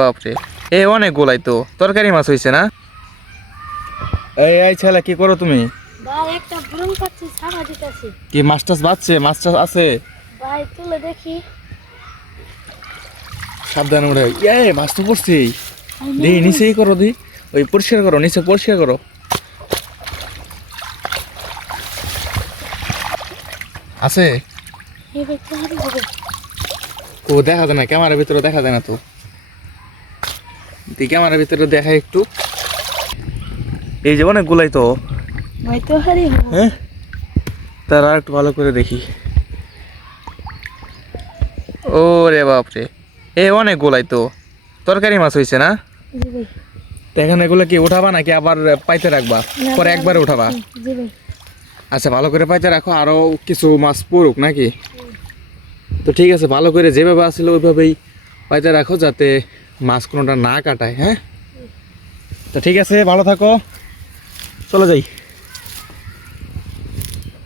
বাপরে, এ অনেক গোলাই তো তরকারি মাছ হইছে না? এই ছেলে কি করো তুমি? ভাই একটা ভ্রম পাচ্ছি ছাড়া দিতেছি। কি মাছ টাছ বাজছে? মাছ টাছ আছে? ভাই তুলে দেখি। সাবধানে উঠে। মাছ তো পড়ছে। দি নিচেই করো, দি ওই পরিষ্কার করো, নিচে পরিষ্কার করো। আছে? এই ভাই তাহলে হবে। ও দেখা যায় না, ক্যামেরার ভিতরে দেখা যায় না তো। দি ক্যামেরার ভিতরে দেখা একটু। এই যে অনেক গুলাই তো। ভাই তো হারি হবে। হ্যাঁ, তার আর একটু ভালো করে দেখি। ও রে বাপরে, এ অনেক গোলাই তো তরকারি মাছ হইছে না? জি ভাই। তো এখন এগুলো কি উঠাবা নাকি আবার পাইতে রাখবা? পরে একবারে উঠাবা? জি ভাই। আচ্ছা, ভালো করে পাইতে রাখো, আরো কিছু মাছ পড়ুক নাকি? তো ঠিক আছে, ভালো করে যেভাবে আসলে ওইভাবেই পাইতে রাখো, যাতে মাছ কোনোটা না কাটায়। হ্যাঁ, তো ঠিক আছে, ভালো থাকো, চলে যাই।